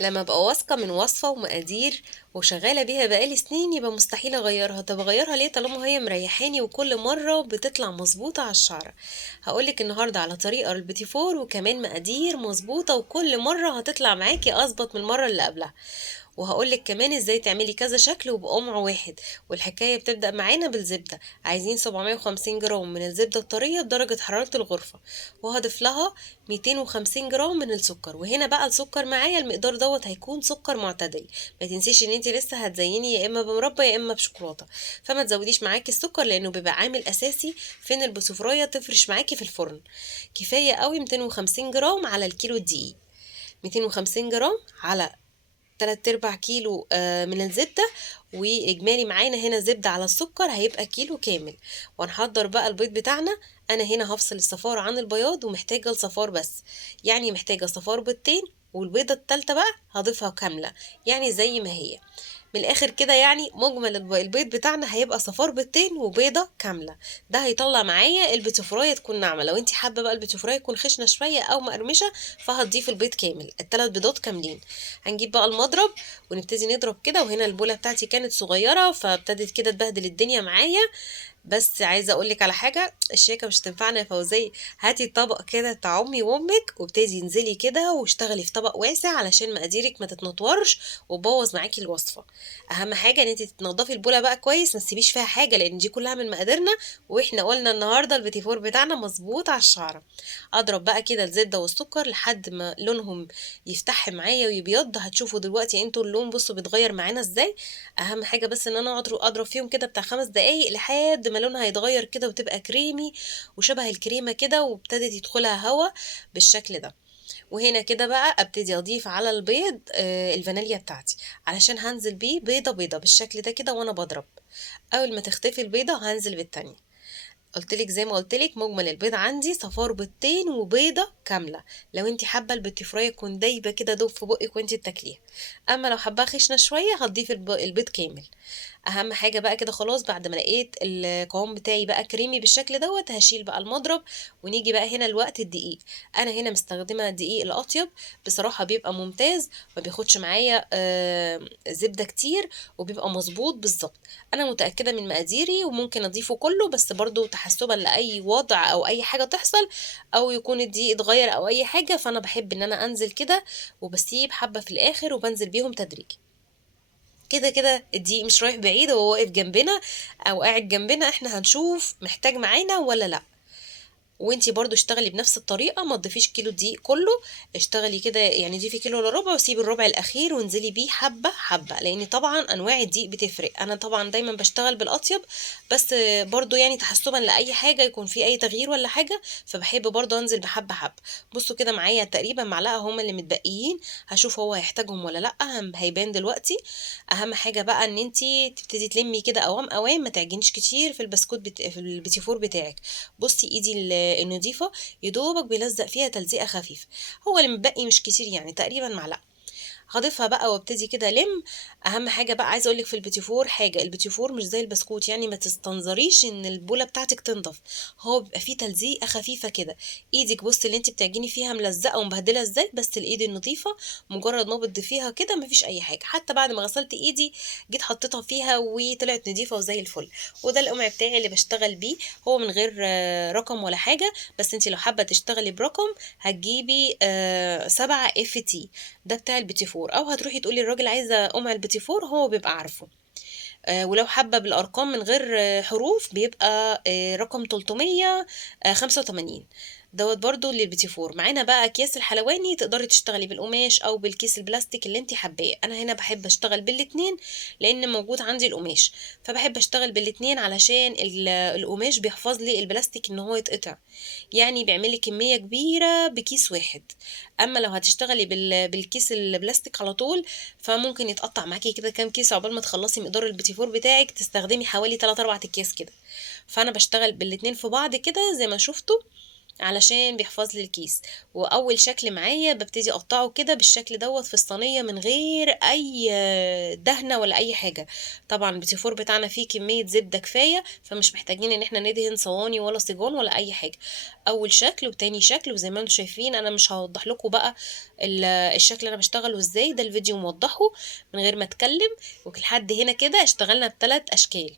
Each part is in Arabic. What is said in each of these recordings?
لما ابقى واثقة من وصفة ومقادير وشغالة بيها بقالي سنين يبقى مستحيل اغيرها. طب اغيرها ليه طالما هي مريحاني وكل مرة بتطلع مظبوطة على الشعرة؟ هقولك النهاردة على طريقة البيتي فور وكمان مقادير مظبوطة وكل مرة هتطلع معاكي اظبط من المرة اللي قبلها. وهقولك كمان ازاي تعملي كذا شكل وبقمع واحد. والحكاية بتبدأ معانا بالزبدة. عايزين 750 جرام من الزبدة الطرية بدرجة حرارة الغرفة، وهضيف لها 250 جرام من السكر. وهنا بقى السكر معايا المقدار دوت هيكون سكر معتدل. ما تنسيش ان انت لسه هتزيني يا اما بمربى يا اما بشوكولاتة، فما تزوديش معاكي السكر لانه بيبقى عامل اساسي في ان البسفراية تفرش معاكي في الفرن. كفاية قوي 250 جرام على الكيلو الدقيق. 250 جرام على 3/4 كيلو من الزبدة. واجمالي معانا هنا زبدة على السكر هيبقى كيلو كامل. وهنحضر بقى البيض بتاعنا. انا هنا هفصل الصفار عن البياض ومحتاجة الصفار بس، يعني محتاجة صفار بيضتين. والبيضة التالتة بقى هضيفها كاملة، يعني زي ما هي. من الاخر كده يعني مجمل البيض بتاعنا هيبقى صفار بيضتين وبيضة كاملة. ده هيطلع معايا البيتيفوراية تكون ناعمة. لو انت حابة بقى البيتيفوراية تكون خشنة شوية او مقرمشة فهتضيف البيض كامل، الثلاث بيضات كاملين. هنجيب بقى المضرب ونبتدي نضرب كده. وهنا البولة بتاعتي كانت صغيرة فابتدت كده تبهدل الدنيا معايا. بس عايزه اقول لك على حاجه، الشيكه مش تنفعنا يا فوزيه. هاتي طبق كده بتاع امي وامك وابتدي انزلي كده واشتغلي في طبق واسع علشان مقاديرك ما تتنطورش وبوظ معاكي الوصفه. اهم حاجه ان انت تنضفي البوله بقى كويس، ما تسيبيش فيها حاجه لان دي كلها من مقاديرنا. واحنا قلنا النهارده البيتي فور بتاعنا مظبوط على الشعره. اضرب بقى كده الزبده والسكر لحد ما لونهم يفتح معايا ويبيض. هتشوفوا دلوقتي انتوا اللون بصوا بيتغير معانا ازاي. اهم حاجه بس ان انا اضرب فيهم كده بتاع 5 دقايق لحد ما لونها يتغير كده وتبقى كريمي وشبه الكريمه كده وابتدت يدخلها هوا بالشكل ده. وهنا كده بقى ابتدي اضيف على البيض الفانيليا بتاعتي علشان هنزل بيه بيضه بيضه بالشكل ده كده وانا بضرب. اول ما تختفي البيضه هنزل بالتانية. قلتلك زي ما قلتلك مجمل البيض عندي صفار بيضتين وبيضة كاملة. لو انت حابة البيتي فراي تكون دايبة كده دوب في بقك وانت بتاكليها. اما لو حباها خشنة شوية هتضيف البيض كامل. اهم حاجه بقى كده خلاص بعد ما لقيت القوام بتاعي بقى كريمي بالشكل دوت هشيل بقى المضرب. ونيجي بقى هنا لوقت الدقيق. انا هنا مستخدمه الدقيق الاطيب، بصراحه بيبقى ممتاز. ما بياخدش معايا زبده كتير وبيبقى مظبوط بالظبط. انا متاكده من مقاديري وممكن اضيفه كله بس برضو تحسبا لاي وضع او اي حاجه تحصل او يكون الدقيق اتغير او اي حاجه. فانا بحب ان انا انزل كده وبسيب حبه في الاخر وبنزل بيهم تدريجي. كده كده الدقيق مش رايح بعيد، هو واقف جنبنا او قاعد جنبنا. احنا هنشوف محتاج معانا ولا لا. وانتي برضو اشتغلي بنفس الطريقة، ما تضيفيش كيلو دقيق كله. اشتغلي كده يعني ضيفي كيلو الا ربع وسيبي الربع الاخير وانزلي بيه حبة حبة لان طبعا انواع الدقيق بتفرق. انا طبعا دايما بشتغل بالاطيب بس برضو يعني تحسبا لاي حاجة يكون في اي تغيير ولا حاجة فبحب برضو انزل بحبة حبة. بصوا كده معايا تقريبا معلقة هما اللي متبقيين. هشوف هو هيحتاجهم ولا لا، هيبان دلوقتي. اهم حاجة بقى ان انتي تبتدي تلمي كده اوام اوام، ما تعجنيش كتير في البسكوت في البيتيفور بتاعك. بصي ايدي النضيفة يدوبك بيلزق فيها تلزيقة خفيفة. هو اللي متبقي مش كتير يعني تقريبا معلقة. هضيفها بقى وابتدي كده الم. اهم حاجه بقى عايزه اقولك في البيتيفور حاجه، البيتيفور مش زي البسكوت يعني ما تستنظريش ان البوله بتاعتك تنضف. هو بيبقى فيه تلزيقه خفيفه كده. ايدك بصي اللي انت بتعجني فيها ملزقه ومبهدله ازاي، بس الايد النظيفه مجرد ما بتضيفيها كده مفيش اي حاجه. حتى بعد ما غسلت ايدي جيت حطيتها فيها وطلعت نظيفه وزي الفل. وده القمع بتاعي اللي بشتغل بيه. هو من غير رقم ولا حاجه، بس انت لو حابه تشتغلي برقم هتجيبي 7 FT. ده بتاع البيتي فور، او هتروحي تقولي الراجل عايزه قمع البيتي فور هو بيبقى عارفه. ولو حابه بالارقام من غير حروف بيبقى رقم 385 دوت برضو للبيتي فور. معانا بقى اكياس الحلواني تقدري تشتغلي بالقماش او بالكيس البلاستيك اللي انت حباه. انا هنا بحب اشتغل بالاتنين لان موجود عندي القماش. فبحب اشتغل بالاتنين علشان القماش بيحفظ لي البلاستيك ان هو يتقطع، يعني بيعمل لي كميه كبيره بكيس واحد. اما لو هتشتغلي بالكيس البلاستيك على طول فممكن يتقطع معاكي كده كام كيس عقبال ما تخلصي مقدار البيتي فور بتاعك تستخدمي حوالي 3 4 اكياس كده. فانا بشتغل بالاتنين في بعض كده زي ما شفتوا. علشان بيحفظ لي الكيس. واول شكل معايا ببتدي اقطعه كده بالشكل دوت في الصينيه من غير اي دهنه ولا اي حاجه. طبعا البيتيفور بتاعنا فيه كميه زبده كفايه، فمش محتاجين ان احنا ندهن صواني ولا صيجان ولا اي حاجه. اول شكل وتاني شكل، وزي ما انتم شايفين انا مش هوضح لكم بقى الشكل اللي انا بشتغله ازاي، ده الفيديو موضحه من غير ما اتكلم. ولحد هنا كده اشتغلنا بثلاث اشكال.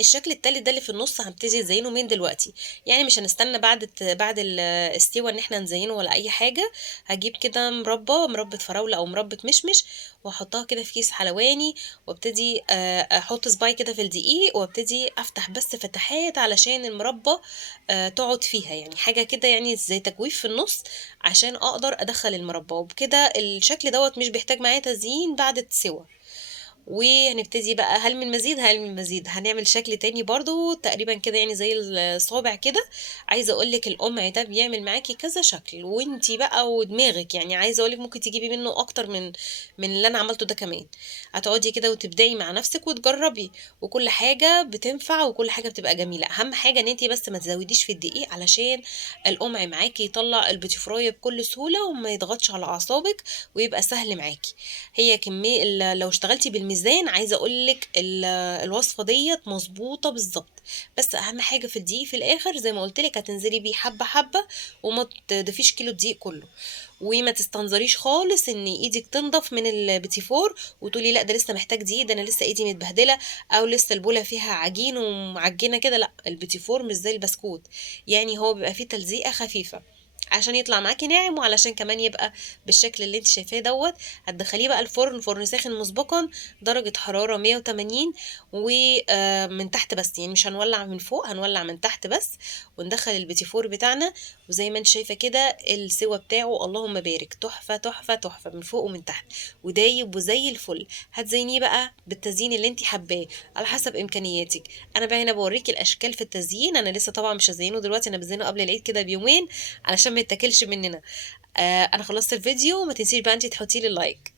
الشكل التالت ده اللي في النص هنبتدي نزينه من دلوقتي، يعني مش هنستنى بعد الاستوى ان احنا نزينه ولا اي حاجه. هجيب كده مربى فراوله او مربى مشمش، واحطها كده في كيس حلواني، وابتدي احط صباعي كده في الدقيق، وابتدي افتح بس فتحات علشان المربى تقعد فيها، يعني حاجه كده يعني زي تجويف في النص عشان اقدر ادخل المربى. وبكده الشكل دوت مش بيحتاج معايا تزيين بعد السوى. وهنبتدي بقى هل من مزيد هنعمل شكل تاني برضو تقريبا كده، يعني زي الصابع كده. عايزه اقولك القمع ده بيعمل معاكي كذا شكل، وانتي بقى ودماغك، يعني عايزه اقولك ممكن تجيبي منه اكتر من اللي انا عملته ده كمان. هتقعدي كده وتبدعي مع نفسك وتجربي، وكل حاجه بتنفع وكل حاجه بتبقى جميله. اهم حاجه ان انتي بس ما تزوديش في الدقيق علشان القمع معاكي يطلع البيتي بكل سهوله وما يضغطش على اعصابك، ويبقى سهل معاكي. هي كمية لو اشتغلتي بالميزان عايزة اقولك الوصفة ديت مظبوطة بالظبط. بس اهم حاجة في الدقيق في الاخر زي ما قلتلك هتنزلي بيه حبة حبة، وما تضيفيش كيلو دقيق كله. وما تستنظريش خالص ان ايدك تنضف من البيتي فور وتقولي لا ده لسه محتاج دقيق، ده انا لسه ايدي متبهدله، او لسه البوله فيها عجين ومعجنه كده. لا، البيتي فور مش زي البسكوت، يعني هو بيبقى فيه تلزيقه خفيفه عشان يطلع معاكي ناعم، وعلشان كمان يبقى بالشكل اللي انت شايفاه دوت. هتدخليه بقى الفرن، فرن ساخن مسبقا، درجة حرارة 180، ومن تحت بس، يعني مش هنولع من فوق، هنولع من تحت بس. وندخل البيتي فور بتاعنا، وزي ما انت شايفة كده السوا بتاعه اللهم بارك، تحفة تحفة تحفة من فوق ومن تحت، ودايب وزي الفل. هتزينيه بقى بالتزيين اللي انت حباه على حسب امكانياتك. انا بقى هنا بوريكي الاشكال في التزيين، انا لسه طبعا مش هزينه دلوقتي، انا بزينه قبل العيد كده بيومين علشان ما يتاكلش مننا. انا خلصت الفيديو، ما تنسيش بقى انت تحطي لي اللايك.